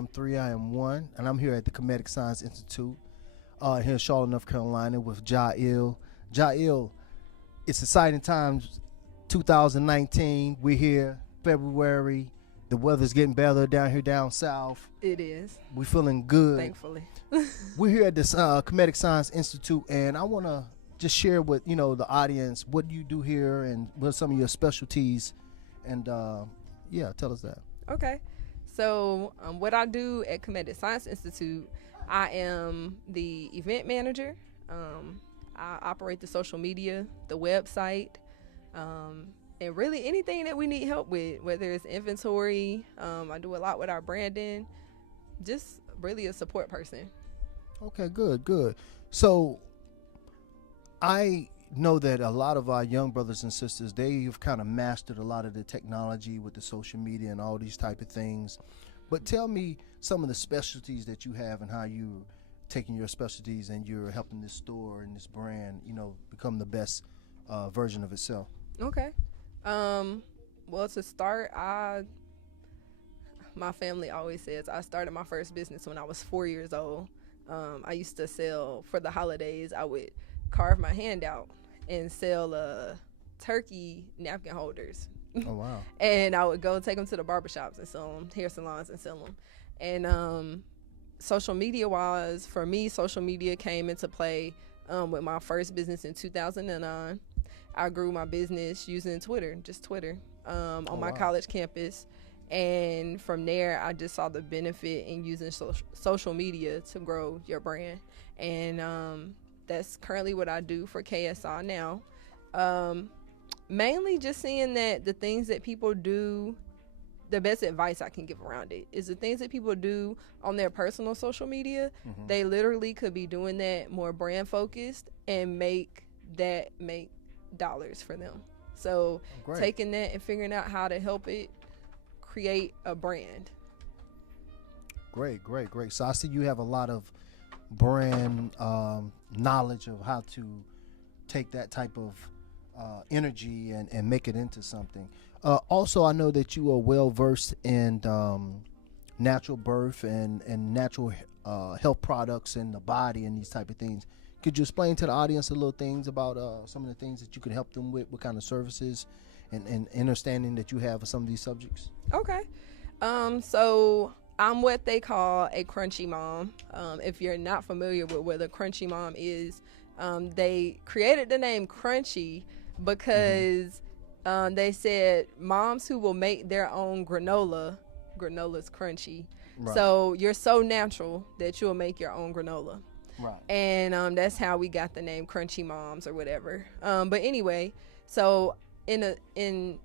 am three, I am one, and I'm here at the Kemetic Science Institute here in Charlotte, North Carolina with Jail. Jail, it's exciting times, 2019. We're here, February. The weather's getting better down here down south. It is. We're feeling good. Thankfully. We're here at this Kemetic Science Institute, and I want to just share with the audience what you do here and what are some of your specialties, and tell us that. Okay. So what I do at Kemetic Science Institute, I am the event manager. I operate the social media, the website, and really anything that we need help with, whether it's inventory. I do a lot with our branding, just really a support person. Okay, good. So I know that a lot of our young brothers and sisters, they've kind of mastered a lot of the technology with the social media and all these type of things. But tell me some of the specialties that you have and how you're taking your specialties and you're helping this store and this brand, become the best version of itself. Okay. Well, to start, my family always says I started my first business when I was 4 years old. I used to sell for the holidays. I would carve my hand out and sell turkey napkin holders. Oh, wow. And I would go take them to the barbershops and sell them, hair salons and sell them. And social media wise, for me, social media came into play with my first business in 2009. I grew my business using Twitter on my college campus. And from there, I just saw the benefit in using social media to grow your brand. And that's currently what I do for KSI now. Mainly just seeing that the things that people do, the best advice I can give around it is the things that people do on their personal social media. Mm-hmm. They literally could be doing that more brand focused and make dollars for them. So taking that and figuring out how to help it create a brand. Great. So I see you have a lot of brand knowledge of how to take that type of energy and make it into something. Also, I know that you are well versed in natural birth and natural health products in the body and these type of things. Could you explain to the audience a little things about some of the things that you could help them with, what kind of services and understanding that you have of some of these subjects? Okay. So I'm what they call a crunchy mom. If you're not familiar with what a crunchy mom is, they created the name Crunchy because they said moms who will make their own granola's crunchy. Right. So you're so natural that you'll make your own granola. Right. And that's how we got the name Crunchy Moms or whatever. But anyway, so in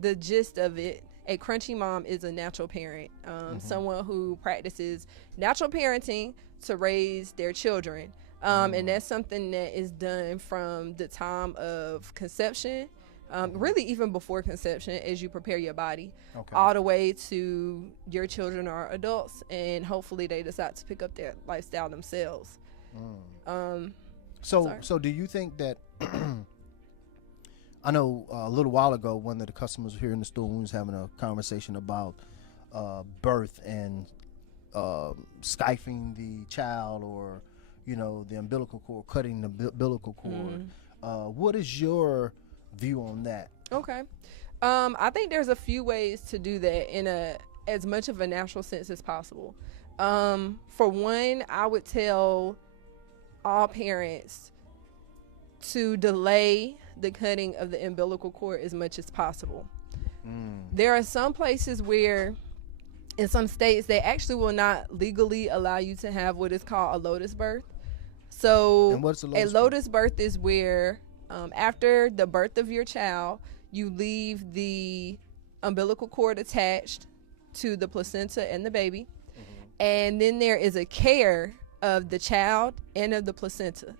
the gist of it, a crunchy mom is a natural parent, someone who practices natural parenting to raise their children. And that's something that is done from the time of conception, really even before conception, as you prepare your body, all the way to your children are adults, and hopefully they decide to pick up their lifestyle themselves. So do you think that I know a little while ago, one of the customers here in the store, we was having a conversation about birth and stifling the child, or the umbilical cord, cutting the umbilical cord. What is your view on that? Okay. I think there's a few ways to do that in as much of a natural sense as possible. For one, I would tell all parents to delay the cutting of the umbilical cord as much as possible. There are some places where, in some states, they actually will not legally allow you to have what is called a lotus birth. So and what's a lotus birth is where after the birth of your child, you leave the umbilical cord attached to the placenta and the baby. And then there is a care of the child and of the placenta.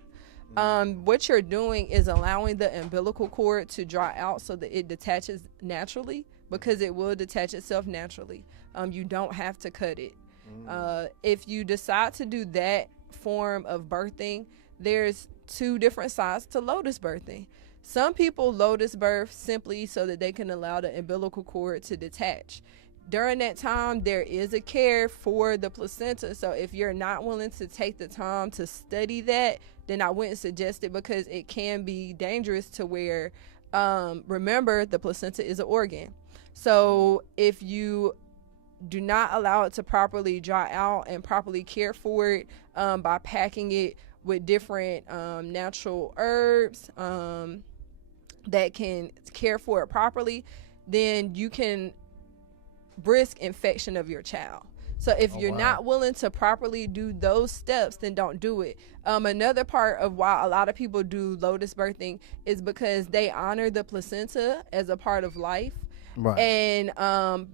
What you're doing is allowing the umbilical cord to dry out so that it detaches naturally, because it will detach itself naturally. You don't have to cut it. If you decide to do that form of birthing, there's two different sides to lotus birthing. Some people lotus birth simply so that they can allow the umbilical cord to detach. during that time, there is a care for the placenta. So if you're not willing to take the time to study that, then I wouldn't suggest it, because it can be dangerous to where, remember, the placenta is an organ. So if you do not allow it to properly dry out and properly care for it, by packing it with different natural herbs that can care for it properly, then you can risk infection of your child. So if you're not willing to properly do those steps, then don't do it. Another part of why a lot of people do lotus birthing is because they honor the placenta as a part of life, right, and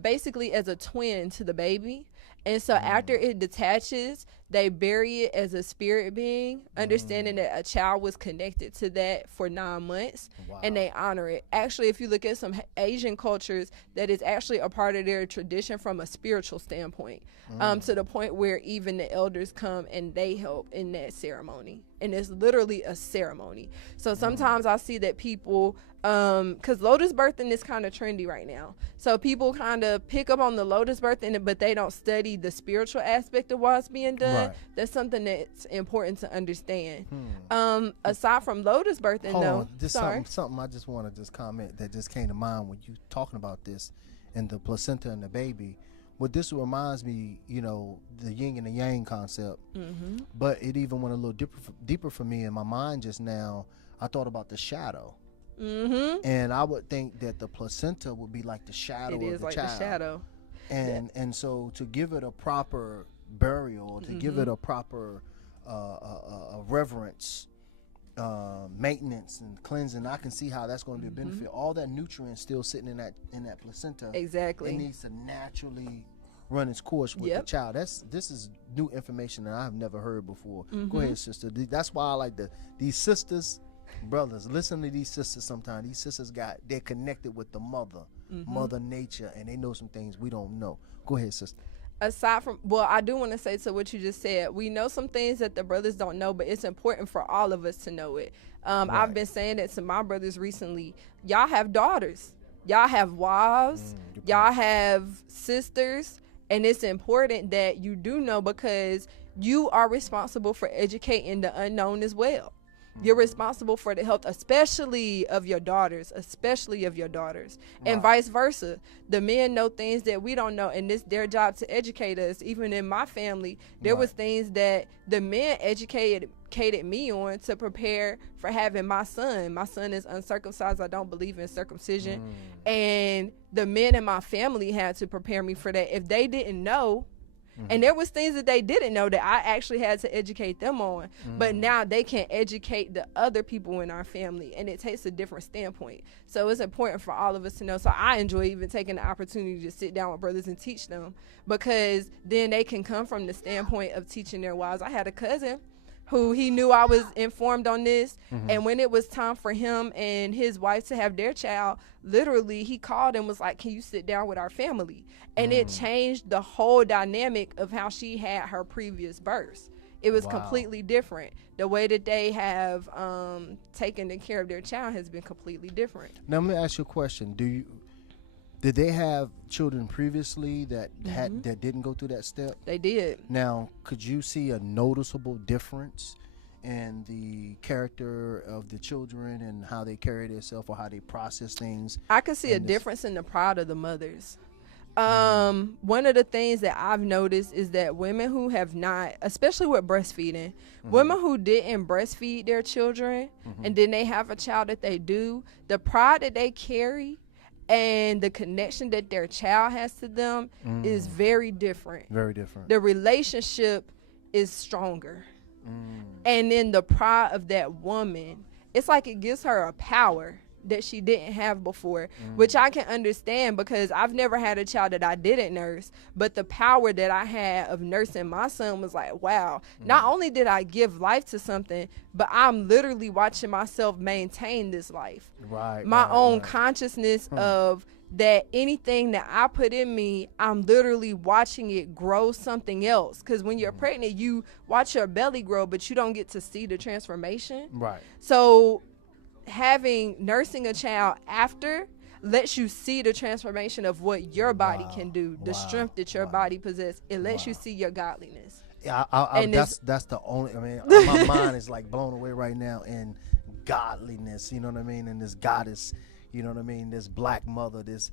basically as a twin to the baby. And so after it detaches, they bury it as a spirit being, understanding that a child was connected to that for 9 months, and they honor it. Actually, if you look at some Asian cultures, that is actually a part of their tradition from a spiritual standpoint, to the point where even the elders come and they help in that ceremony. And it's literally a ceremony. So sometimes I see that people, because lotus birthing is kind of trendy right now. So people kind of pick up on the lotus birthing, but they don't study the spiritual aspect of what's being done. Right. That's something that's important to understand. Aside from lotus birthing, something I just want to just comment that just came to mind when you talking about this and the placenta and the baby. What this reminds me, the yin and the yang concept, but it even went a little deeper for me in my mind just now. I thought about the shadow. And I would think that the placenta would be like the shadow of the child. It is like the shadow. And so to give it a proper burial, to give it a proper reverence, maintenance and cleansing, I can see how that's going to be a benefit. All that nutrients still sitting in that placenta. Exactly. It needs to naturally run its course with the child. This is new information that I've never heard before. Go ahead, sister. That's why I like these sisters, brothers. Listen to these sisters sometimes. These sisters they're connected with the mother nature, and they know some things we don't know. Go ahead, sister. Aside from, I do want to say to what you just said, we know some things that the brothers don't know, but it's important for all of us to know it. Right. I've been saying that to my brothers recently. Y'all have daughters. Y'all have wives. Y'all have sisters. And it's important that you do know, because you are responsible for educating the unknown as well. You're responsible for the health, especially of your daughters, and vice versa. The men know things that we don't know, and it's their job to educate us. Even in my family, there was things that the men educated me on to prepare for having my son. My son is uncircumcised. I don't believe in circumcision. And the men in my family had to prepare me for that. If they didn't know, and there was things that they didn't know that I actually had to educate them on. But now they can educate the other people in our family, and it takes a different standpoint. So it's important for all of us to know. So I enjoy even taking the opportunity to sit down with brothers and teach them, because then they can come from the standpoint of teaching their wives. I had a cousin who he knew I was informed on this, and when it was time for him and his wife to have their child, literally he called and was like, can you sit down with our family? And it changed the whole dynamic of how she had her previous births. It was completely different. The way that they have taken care of their child has been completely different. Now let me ask you a question. Did they have children previously that that didn't go through that step? They did. Now, could you see a noticeable difference in the character of the children and how they carry themselves or how they process things? I could see a difference in the pride of the mothers. One of the things that I've noticed is that women who have not, especially with breastfeeding, women who didn't breastfeed their children and then they have a child that they do, the pride that they carry and the connection that their child has to them is very different. Very different. The relationship is stronger. And then the pride of that woman, it's like it gives her a power that she didn't have before, which I can understand, because I've never had a child that I didn't nurse, but the power that I had of nursing my son was like, wow, not only did I give life to something, but I'm literally watching myself maintain this life. My own consciousness of that anything that I put in me, I'm literally watching it grow something else. Because when you're pregnant, you watch your belly grow, but you don't get to see the transformation. So nursing a child after, lets you see the transformation of what your body can do, the strength that your body possesses. It lets you see your godliness. Yeah, that's the only. I mean, my mind is like blown away right now in godliness. You know what I mean? And this goddess. You know what I mean? This black mother. This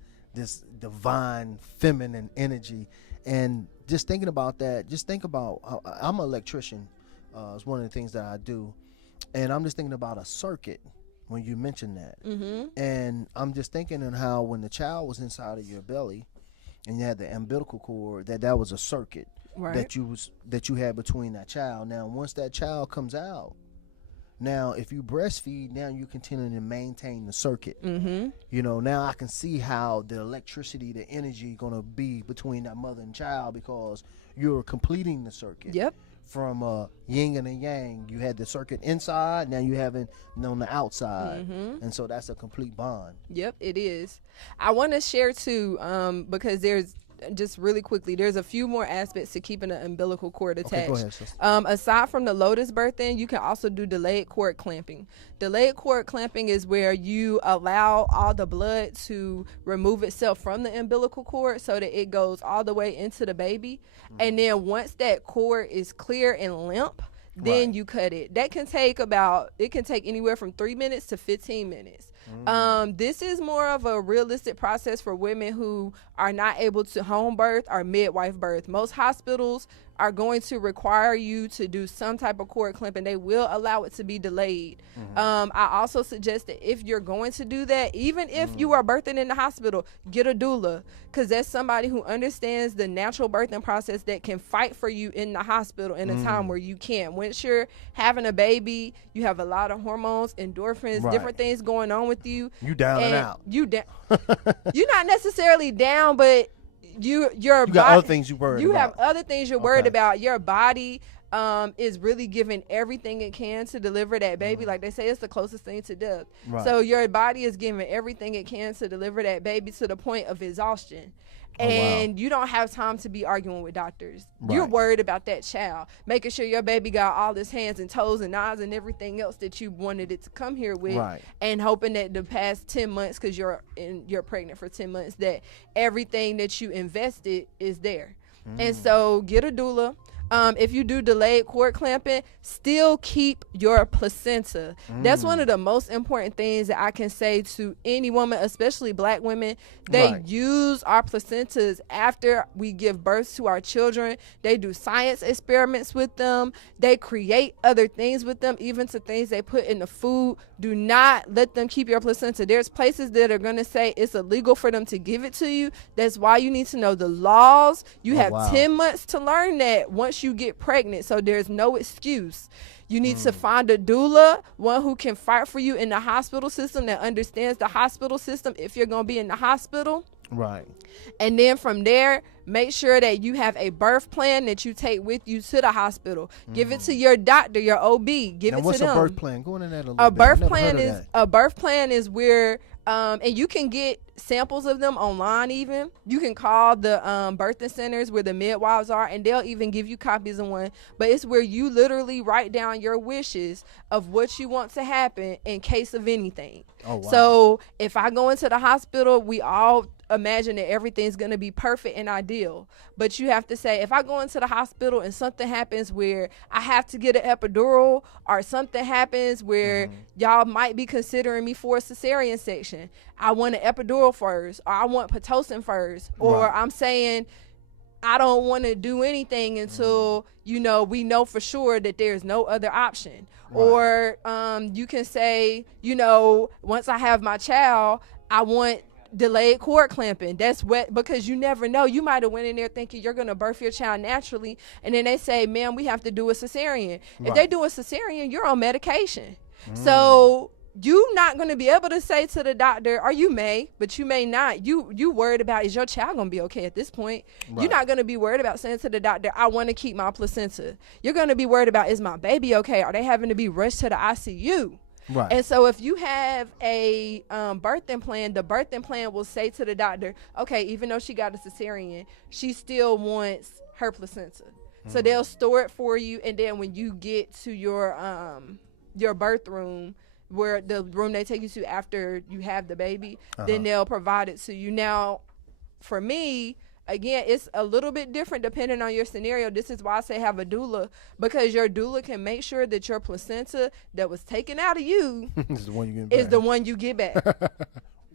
divine feminine energy. And just thinking about that. Just think about. I'm an electrician. It's one of the things that I do, and I'm just thinking about a circuit when you mention that. And I'm just thinking on how when the child was inside of your belly, and you had the umbilical cord, that was a circuit. Right. that you had between that child. Now, once that child comes out, now if you breastfeed, now you continue to maintain the circuit. You know, now I can see how the electricity, the energy, gonna be between that mother and child because you're completing the circuit. Yep. From yin and a yang, you had the circuit inside. Now you have it on the outside, and so that's a complete bond. Yep, it is. I want to share too, because there's. Just really quickly, there's a few more aspects to keeping the umbilical cord attached. Okay, go ahead, sister. Aside from the lotus birthing, you can also do delayed cord clamping. Delayed cord clamping is where you allow all the blood to remove itself from the umbilical cord so that it goes all the way into the baby. And then once that cord is clear and limp, then you cut it. That can take anywhere from 3 minutes to 15 minutes. This is more of a realistic process for women who are not able to home birth or midwife birth. Most hospitals are going to require you to do some type of cord clamping. They will allow it to be delayed. I also suggest that if you're going to do that, even if you are birthing in the hospital, get a doula, because that's somebody who understands the natural birthing process that can fight for you in the hospital in a time where you can't. Once you're having a baby, you have a lot of hormones, endorphins, different things going on with you. You down and out. You're not necessarily down, but you got other things you worried about. You have other things you're worried about. Your body is really giving everything it can to deliver that baby. Like they say, it's the closest thing to death. So your body is giving everything it can to deliver that baby to the point of exhaustion. And you don't have time to be arguing with doctors. You're worried about that child, making sure your baby got all his hands and toes and eyes and everything else that you wanted it to come here with, and hoping that the past 10 months, because you're pregnant for 10 months, that everything that you invested is there. And so get a doula. If you do delayed cord clamping, still keep your placenta. That's one of the most important things that I can say to any woman, especially black women. They use our placentas after we give birth to our children. They do science experiments with them. They create other things with them, even to things they put in the food. Do not let them keep your placenta. There's places that are going to say it's illegal for them to give it to you. That's why you need to know the laws. You have 10 months to learn that once you get pregnant, so there's no excuse. You need to find a doula, one who can fight for you in the hospital system, that understands the hospital system if you're going to be in the hospital. And then from there, make sure that you have a birth plan that you take with you to the hospital. Give it to your doctor, your OB. Give it to them. What's a birth plan? Go into that a little bit. A birth plan is where and you can get samples of them online. Even you can call the birthing centers where the midwives are, and they'll even give you copies of one. But it's where you literally write down your wishes of what you want to happen in case of anything. So if I go into the hospital, we all imagine that everything's going to be perfect and ideal, but you have to say, if I go into the hospital and something happens where I have to get an epidural, or something happens where y'all might be considering me for a cesarean section, I want an epidural first, or I want Pitocin first, or I'm saying I don't want to do anything until we know for sure that there's no other option. Or you can say, once I have my child, I want delayed cord clamping. That's what, because you never know. You might have went in there thinking you're going to birth your child naturally, and then they say, ma'am, we have to do a cesarean. If they do a cesarean, you're on medication. So you're not going to be able to say to the doctor, or you may, but you may not. You worried about, is your child going to be okay at this point? You're not going to be worried about saying to the doctor, I want to keep my placenta. You're going to be worried about, is my baby okay? Are they having to be rushed to the ICU? And so if you have a birthing plan, the birthing plan will say to the doctor, okay, even though she got a cesarean, she still wants her placenta. So they'll store it for you, and then when you get to your birth room, where the room they take you to after you have the baby, then they'll provide it to you. Now, for me, again, it's a little bit different depending on your scenario. This is why I say have a doula, because your doula can make sure that your placenta that was taken out of you is the one you get back.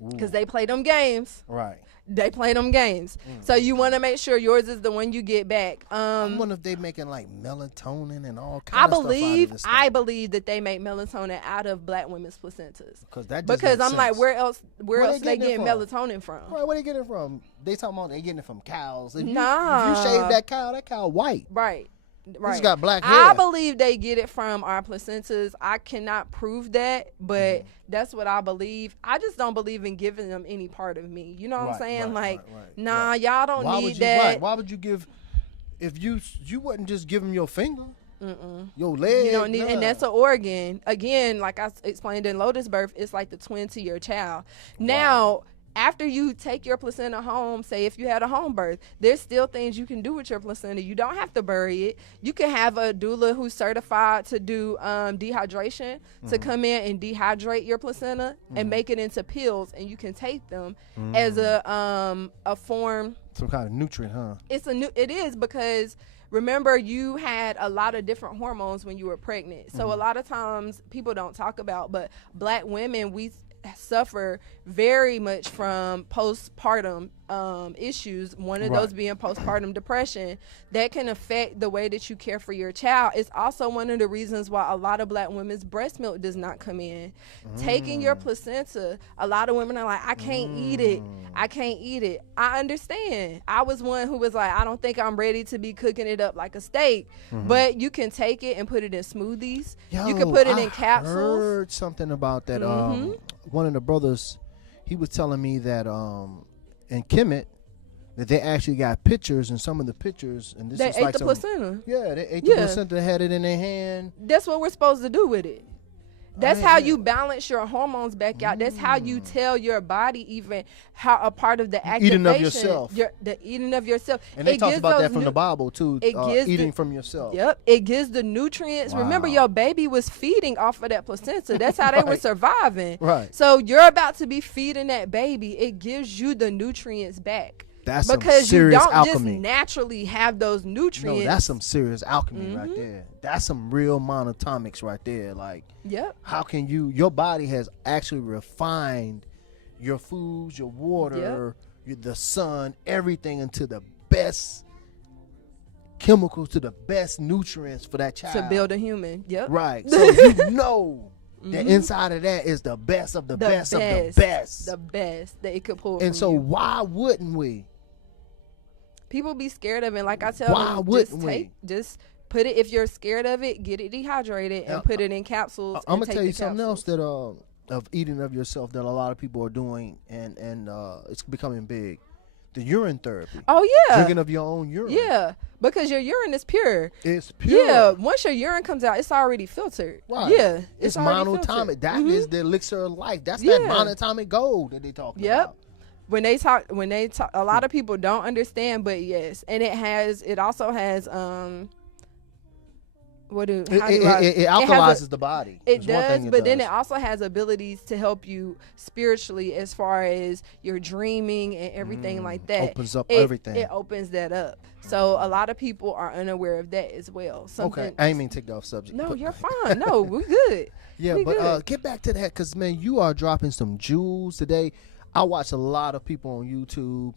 Because they play them games. Right. They play them games. So you want to make sure yours is the one you get back. I wonder if they making like melatonin and all kinds of stuff out of this stuff. I believe that they make melatonin out of black women's placentas. Because I'm like, where else they getting melatonin from? Right, where they getting it from? They talking about they getting it from cows. If Nah. if you shave that cow white. Right. Right. He's got black hair. I believe they get it from our placentas. I cannot prove that, but that's what I believe. I just don't believe in giving them any part of me. You know what I'm saying? Nah, y'all don't need that. Right. Why would you give, if you wouldn't just give them your finger, your leg? You don't need, and that's an organ. Again, like I explained in Lotus Birth, it's like the twin to your child. Now, after you take your placenta home, say if you had a home birth, there's still things you can do with your placenta. You don't have to bury it. You can have a doula who's certified to do dehydration, to come in and dehydrate your placenta and make it into pills, and you can take them as a form. Some kind of nutrient, huh? It is, because remember, you had a lot of different hormones when you were pregnant. So a lot of times people don't talk about, but black women, we suffer very much from postpartum issues, one of those being postpartum depression, that can affect the way that you care for your child. It's also one of the reasons why a lot of black women's breast milk does not come in. Taking your placenta, a lot of women are like, I can't eat it. I can't eat it. I understand. I was one who was like, I don't think I'm ready to be cooking it up like a steak. But you can take it and put it in smoothies. You can put it in capsules. I heard something about that. One of the brothers, he was telling me that in Kemet, that they actually got pictures, and some of the pictures, and this they is ate like the placenta. Yeah, they ate the placenta, had it in their hand. That's what we're supposed to do with it. That's how you balance your hormones back out. That's how you tell your body even how a part of the activation. Eating of yourself. The eating of yourself. And they talk about that from the Bible too. Eating from yourself. Yep. It gives the nutrients. Wow. Remember, your baby was feeding off of that placenta. That's how they were surviving. Right. So you're about to be feeding that baby. It gives you the nutrients back. That's because some serious you don't alchemy. just naturally have those nutrients. No, that's some serious alchemy right there. That's some real monatomics right there. Like, how can your body has actually refined your foods, your water, the sun, everything into the best chemicals, to the best nutrients for that child. To build a human. Yep. Right. So you know the inside of that is the best of the best of the best. The best that it could pull and from so you. Why wouldn't we? People be scared of it. Like I tell them, just put it, if you're scared of it, get it dehydrated and put it in capsules. I'm gonna tell you something else that of eating of yourself that a lot of people are doing, and it's becoming big. The urine therapy. Oh yeah. Drinking of your own urine. Yeah, because your urine is pure. It's pure. Yeah, once your urine comes out, it's already filtered. Right. Yeah, it's monatomic. That is the elixir of life. That's that monatomic gold that they talk about. When they talk, a lot of people don't understand, but yes, and it also has it alkalizes the body. It does, but then it also has abilities to help you spiritually as far as your dreaming and everything like that. Opens up everything. It opens that up. So a lot of people are unaware of that as well. Okay, I ain't mean to take that off subject. No, you're fine. No, we're good. Yeah, but get back to that, because man, you are dropping some jewels today. I watch a lot of people on YouTube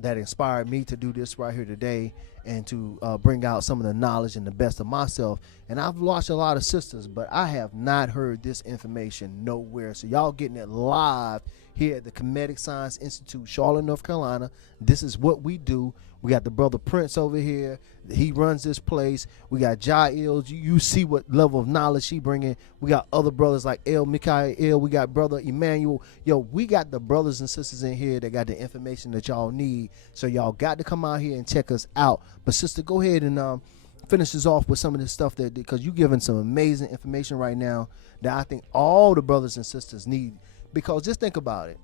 that inspired me to do this right here today, and to bring out some of the knowledge and the best of myself. And I've watched a lot of sisters, but I have not heard this information nowhere. So y'all getting it live here at the Kemetic Science Institute, Charlotte, North Carolina. This is what we do. We got the brother Prince over here. He runs this place. We got Jael. You see what level of knowledge she bringing. We got other brothers like El Mikael. We got brother Emmanuel. Yo, we got the brothers and sisters in here that got the information that y'all need. So y'all got to come out here and check us out. But sister, go ahead and finish us off with some of this stuff, that because you're giving some amazing information right now that I think all the brothers and sisters need. Because just think about it.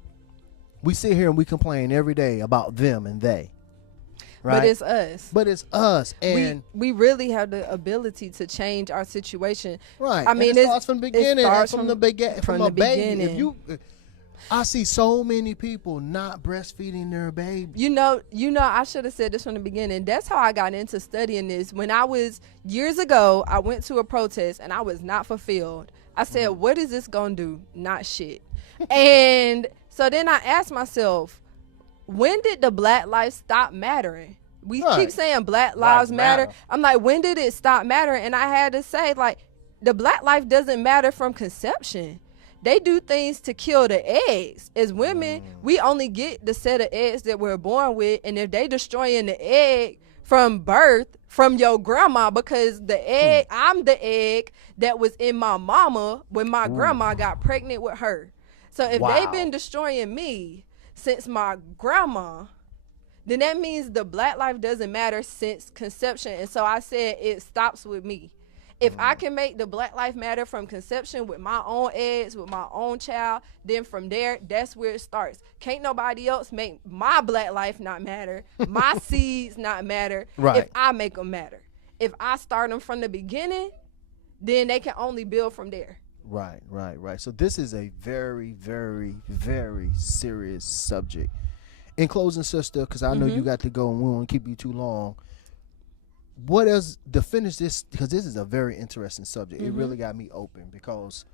We sit here and we complain every day about them and they. right? But it's us. But it's us, and we really have the ability to change our situation. right. I mean, and it starts from the beginning. From the beginning, from a baby. beginning. If you, I see so many people not breastfeeding their baby. You know, I should have said this from the beginning. That's how I got into studying this. When I was years ago, I went to a protest and I was not fulfilled. I said, what is this gonna do? Not shit. And so then I asked myself, when did the black life stop mattering? We keep saying black lives matter. I'm like, when did it stop mattering? And I had to say, like, the black life doesn't matter from conception. They do things to kill the eggs. As women, we only get the set of eggs that we're born with. And if they destroying the egg from birth, from your grandma, because the egg, I'm the egg that was in my mama when my grandma got pregnant with her. So if they've been destroying me since my grandma, then that means the black life doesn't matter since conception. And so I said it stops with me. If I can make the black life matter from conception with my own eggs, with my own child, then from there, that's where it starts. Can't nobody else make my black life not matter, my seeds not matter, if I make them matter. If I start them from the beginning, then they can only build from there. Right. So this is a very, very, very serious subject. In closing, sister, because I know you got to go and we won't keep you too long. What is to finish this? Because this is a very interesting subject. It really got me open because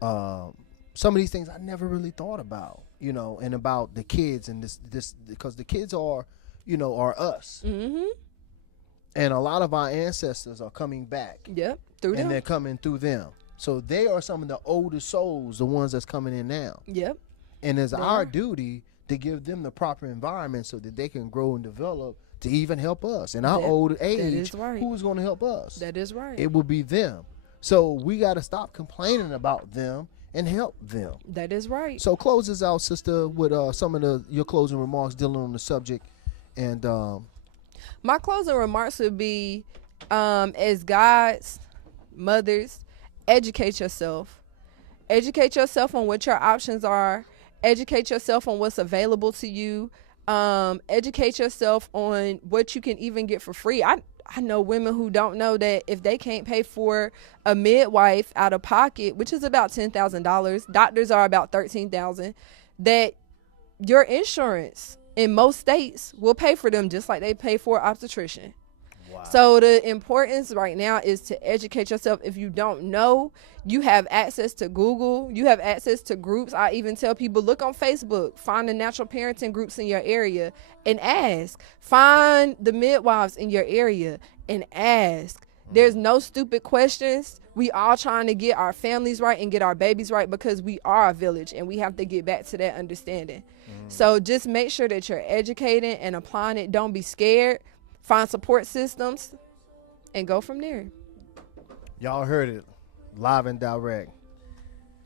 some of these things I never really thought about, you know, and about the kids and this because the kids are, you know, are us. And a lot of our ancestors are coming back. Yep, through them. And they're coming through them. So they are some of the older souls, the ones that's coming in now. Yep. And it's our duty to give them the proper environment so that they can grow and develop to even help us. In our old age, who's going to help us? That is right. It will be them. So we got to stop complaining about them and help them. That is right. So close us out, sister, with some of your closing remarks dealing on the subject. And my closing remarks would be, as guides, mothers, educate yourself. Educate yourself on what your options are. Educate yourself on what's available to you. Educate yourself on what you can even get for free. I know women who don't know that if they can't pay for a midwife out of pocket, which is about $10,000, doctors are about $13,000, that your insurance in most states will pay for them just like they pay for an obstetrician. Wow. So the importance right now is to educate yourself. If you don't know, you have access to Google. You have access to groups. I even tell people, look on Facebook, find the natural parenting groups in your area and ask. Find the midwives in your area and ask. There's no stupid questions. We all trying to get our families right and get our babies right because we are a village and we have to get back to that understanding. So just make sure that you're educating and applying it. Don't be scared. Find support systems and go from there. Y'all heard it live and direct.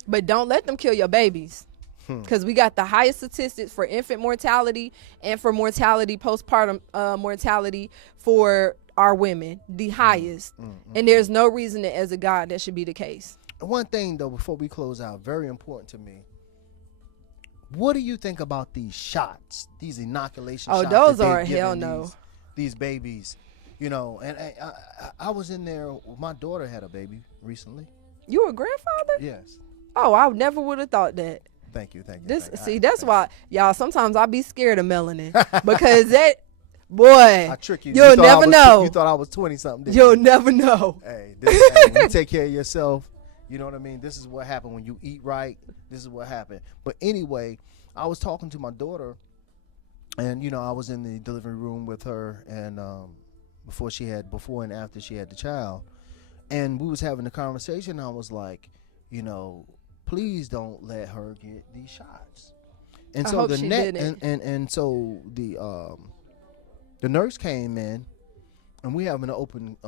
But don't let them kill your babies because we got the highest statistics for infant mortality and for mortality, postpartum mortality for our women, the highest. And there's no reason that as a God that should be the case. One thing, though, before we close out, very important to me. What do you think about these shots, these inoculation shots? Oh, those are hell no. These babies, you know, and I was in there. My daughter had a baby recently. You a grandfather? Yes. Oh, I never would have thought that. Thank you. That's why, y'all, sometimes I be scared of melanin because that, boy, I trick you. You'll never know. You thought I was 20-something. You'll never know. Hey, when you take care of yourself, you know what I mean? This is what happened when you eat right. This is what happened. But anyway, I was talking to my daughter. And, you know, I was in the delivery room with her and before and after she had the child. And we was having a conversation. I was like, you know, please don't let her get these shots. And so so the nurse came in and we having an open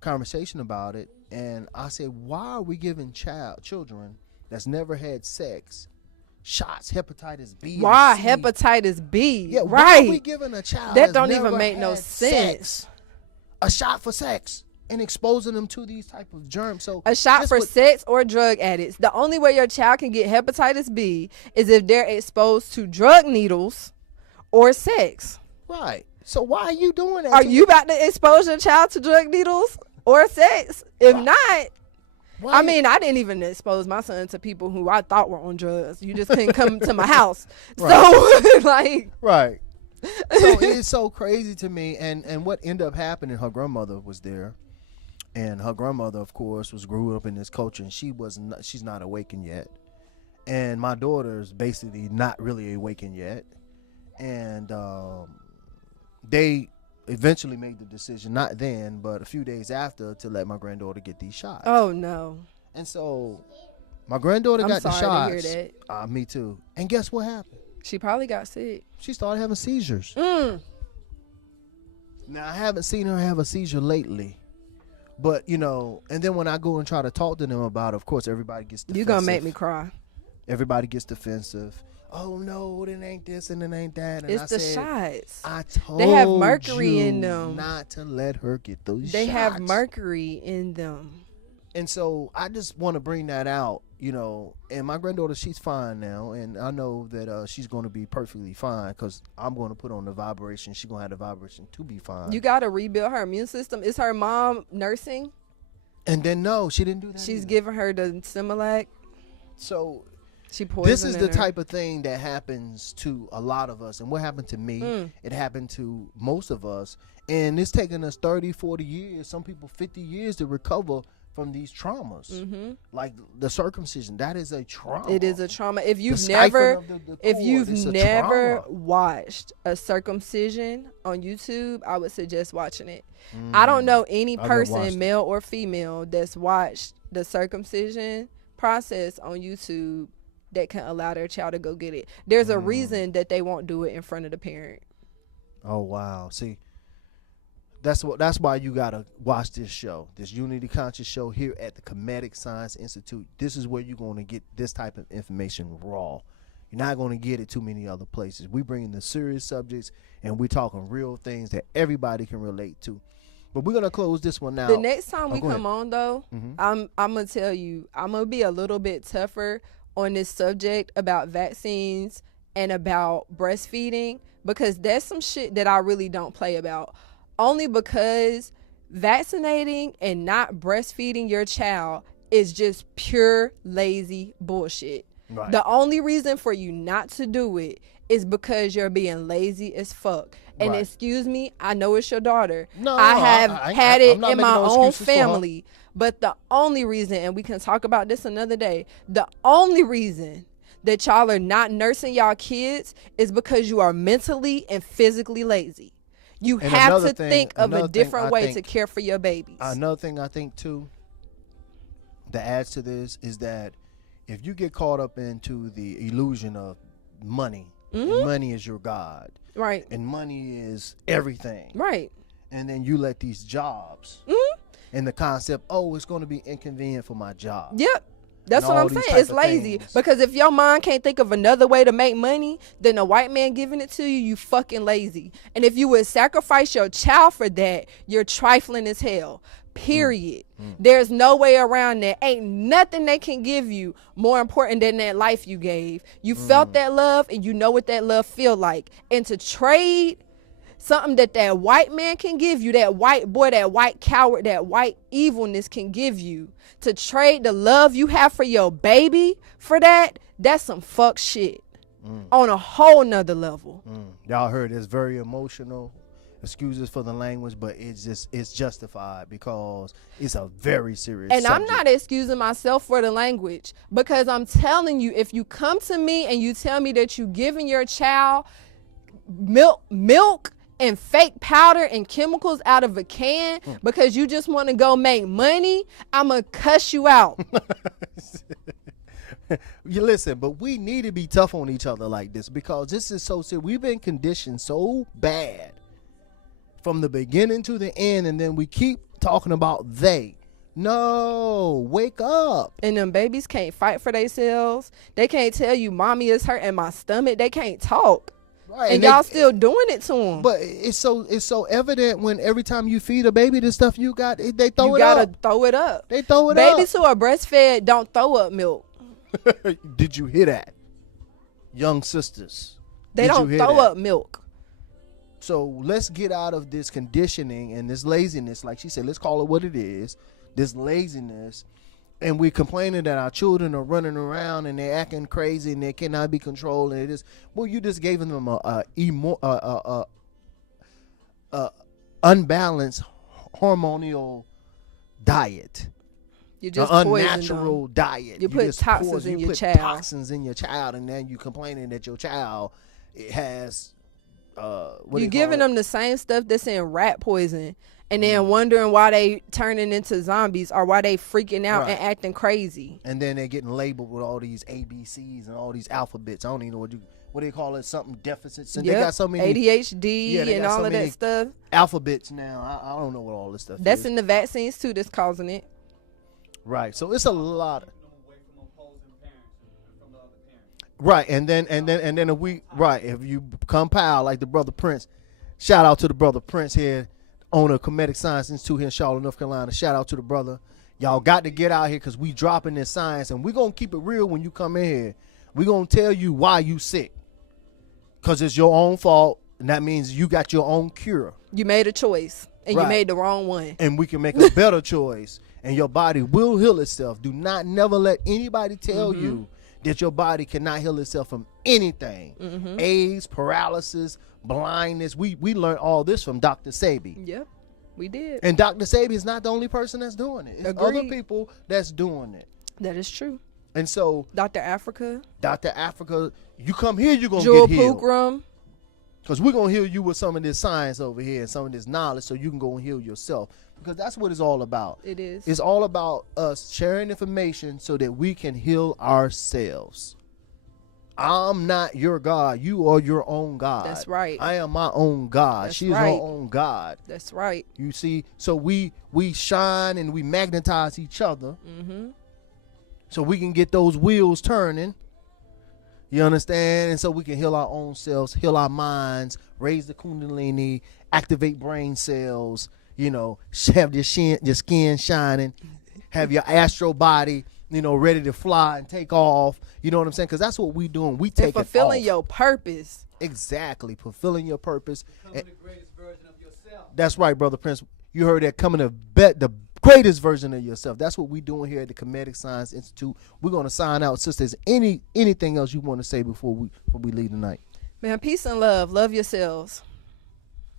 conversation about it. And I said, why are we giving children that's never had sex shots, hepatitis B? Why hepatitis B? Yeah, right. Why are we giving a child that don't even make no sense? A shot for sex and exposing them to these type of germs. So a shot for sex or drug addicts. The only way your child can get hepatitis B is if they're exposed to drug needles or sex. Right. So why are you doing that? Are you about to expose your child to drug needles or sex? If not, I mean, I didn't even expose my son to people who I thought were on drugs. You just couldn't come to my house. Right. So, like. Right. So it's so crazy to me. And what ended up happening, her grandmother was there. And her grandmother, of course, grew up in this culture. And she's not awakened yet. And my daughter's basically not really awakened yet. And they eventually made the decision, not then, but a few days after, to let my granddaughter get these shots. Oh, no. And so my granddaughter got the shots. I'm sorry to hear that. Me too. And guess what happened? She probably got sick. She started having seizures. Now, I haven't seen her have a seizure lately. But, and then when I go and try to talk to them about it, of course, everybody gets defensive. You're going to make me cry. Everybody gets defensive. Oh, no, it ain't this and it ain't that. And it's the shots. I told they have mercury in them. Not to let her get those shots. They have mercury in them. And so I just want to bring that out, and my granddaughter, she's fine now. And I know that she's going to be perfectly fine because I'm going to put on the vibration. She's going to have the vibration to be fine. You got to rebuild her immune system. Is her mom nursing? And then, no, she didn't do that. She's giving her the Similac. So this is the type of thing that happens to a lot of us. And what happened to me, it happened to most of us. And it's taken us 30, 40 years, some people 50 years to recover from these traumas. Like the circumcision, that is a trauma. It is a trauma. If you've never watched a circumcision on YouTube, I would suggest watching it. I don't know any person, male or female, that's watched the circumcision process on YouTube that can allow their child to go get it. There's a reason that they won't do it in front of the parent. Oh, wow. See, that's why you gotta watch this show, this Unity Conscious show here at the Kemetic Science Institute. This is where you're going to get this type of information raw. You're not going to get it too many other places. We bring in the serious subjects and we're talking real things that everybody can relate to. But we're gonna close this one out. The next time we come on, though, I'm gonna tell you, I'm gonna be a little bit tougher on this subject about vaccines and about breastfeeding, because that's some shit that I really don't play about. Only because vaccinating and not breastfeeding your child is just pure lazy bullshit. Right. The only reason for you not to do it is because you're being lazy as fuck. And excuse me, I know it's your daughter. No, I have had it in my own family. But the only reason, and we can talk about this another day, the only reason that y'all are not nursing y'all kids is because you are mentally and physically lazy. You have to think of a different way to care for your babies. Another thing I think, too, that adds to this is that if you get caught up into the illusion of money, and money is your God. Right. And money is everything. Right. And then you let these jobs and the concept, it's going to be inconvenient for my job. Yep. That's what I'm saying. It's lazy. Because if your mind can't think of another way to make money than a white man giving it to you, you fucking lazy. And if you would sacrifice your child for that, you're trifling as hell. Period. There's no way around that. Ain't nothing they can give you more important than that life you gave. You felt that love and you know what that love feel like. And to trade something that white man can give you, that white boy, that white coward, that white evilness can give you, to trade the love you have for your baby for that's some fuck shit on a whole nother level. Y'all heard it's very emotional. Excuses for the language, but it's justified because it's a very serious subject. I'm not excusing myself for the language, because I'm telling you, if you come to me and you tell me that you giving your child milk and fake powder and chemicals out of a can because you just want to go make money, I'm gonna cuss you out. You listen, but we need to be tough on each other like this, because this is so serious. We've been conditioned so bad from the beginning to the end, and then we keep talking about they. No, wake up. And them babies can't fight for themselves. They can't tell you mommy is hurting my stomach. They can't talk. Right. And y'all still doing it to them. But it's so evident when every time you feed a baby the stuff you got, they throw it up. You gotta throw it up. They throw it up. Babies who are breastfed don't throw up milk. Did you hear that? Young sisters. They don't throw up milk. So let's get out of this conditioning and this laziness. Like she said, let's call it what it is. This laziness. And we're complaining that our children are running around and they're acting crazy and they cannot be controlled. And it is, well, you just gave them a unbalanced hormonal diet. You just an unnatural diet. You put toxins in your child. Toxins in your child, and then you complaining that your child has. You're giving them the same stuff that's in rat poison, and then wondering why they turning into zombies or why they freaking out and acting crazy. And then they're getting labeled with all these ABCs and all these alphabets. I don't even know what they call it, something deficits. And they got so many ADHD and all of that stuff. Alphabets now. I don't know what all this stuff that's is. in the vaccines too that's causing it. Right. So it's a lot of right, and then if you compile like the brother Prince, shout out to the brother Prince here, owner of Kemetic Science Institute here in Charlotte, North Carolina. Shout out to the brother. Y'all got to get out here because we dropping this science, and we gonna keep it real when you come in here. We gonna tell you why you sick, because it's your own fault, and that means you got your own cure. You made a choice, and you made the wrong one. And we can make a better choice, and your body will heal itself. Do not never let anybody tell you that your body cannot heal itself from anything. AIDS, paralysis, blindness. We learned all this from Dr. Sebi. Yep, we did. And Dr. Sebi is not the only person that's doing it. It's other people that's doing it. That is true. And so Dr. Africa, you come here, you're going to get healed. Pukram. Because we're going to heal you with some of this science over here and some of this knowledge so you can go and heal yourself. Because that's what it's all about. It is. It's all about us sharing information so that we can heal ourselves. I'm not your God. You are your own God. That's right. I am my own God. She is her own God. That's right. You see, so we shine and we magnetize each other so we can get those wheels turning. You understand? And so we can heal our own selves, heal our minds, raise the kundalini, activate brain cells, you know, have your skin shining, have your astral body, you know, ready to fly and take off. You know what I'm saying? Because that's what we doing. We take it off. Fulfilling your purpose. Exactly. Fulfilling your purpose. Becoming the greatest version of yourself. That's right, Brother Prince. You heard that, coming to the greatest version of yourself. That's what we're doing here at the Kemetic Science Institute. We're going to sign out. Sisters, anything else you want to say before we leave tonight? Man, peace and love. Love yourselves.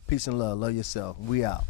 Peace and love. Love yourself. We out.